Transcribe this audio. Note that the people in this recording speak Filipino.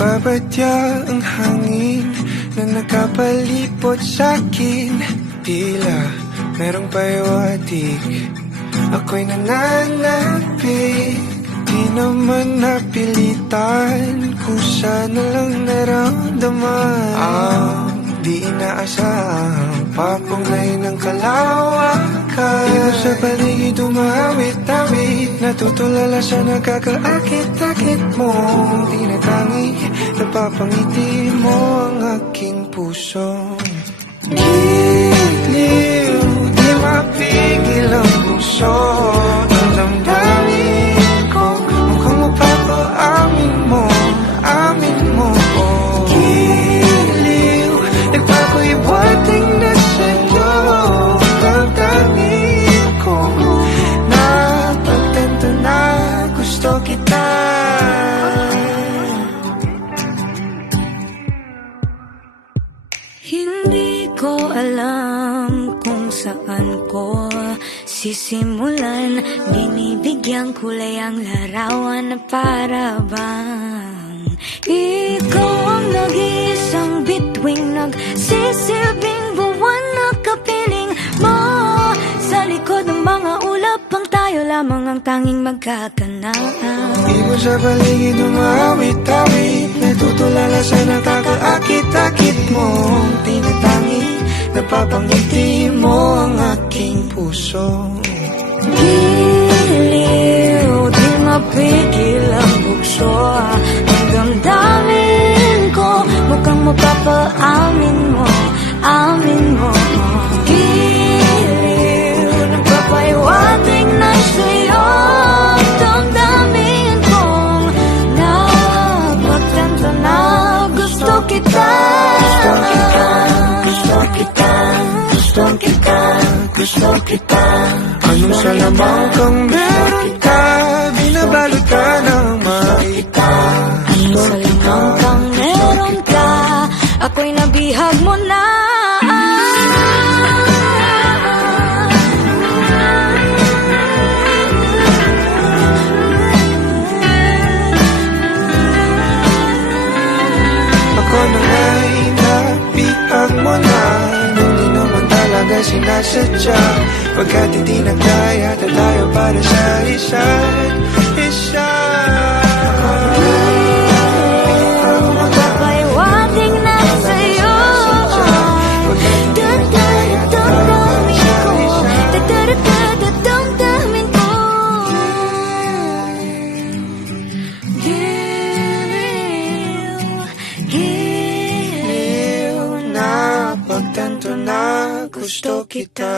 Nagbabadya ang hangin na nakapalipot sa'kin. Tila merong pahiwatig, ako'y nananapit. Di naman napilitan, kusa na lang naramdaman ang di inaasahang papunglay ng kalawakan. Iba sa paligid umawit-awit, natutulala sa nakakaakit-akit mo. Tinatangi, napapangiti mo ang aking puso. Giliw, di mapigil ang puso. Ang damdamin ko, mukhang mapapaamin mo, amin mo. Giliw, nagpako'y buhating na sa'yo. Damdamin ko, napagtanto na gusto kita. Hindi ko alam kung saan ko sisimulan. Binibigyan kulay ang larawan na para bang ikaw ang nag-iisang bituing, nagsisilbing buwan na kapiling mo. Sa likod ng mga ulap ang tayo lamang ang tanging magkakanaan. Iba sa paligid umawit-awit, natutulala sa nakakaakit-akit mo. Tinatangi, napapangiti mo ang aking puso. Giliw, di mapigil ang bukso. Ang damdamin ko, mukhang mapapaamin mo, amin mo. Giliw, nagpapahiwatig na sa'yo. Damdamin kong napagtanto na gusto kita. Gusto kita, gusto kita, gusto kita, gusto kita. Anong salamang kang meron ka, binabalot ka ng makita. Anong salamang kang meron ka, ako'y nabihag mo na. Ako na nga'y nabihag mo na, nang di naman talaga sinasadya. Pagkat hindi nagkaya na tayo para sa isa't isa. Magpapahiwatig na sa'yo. Damdamin ko. Giliw, Napagtanto na gusto kita.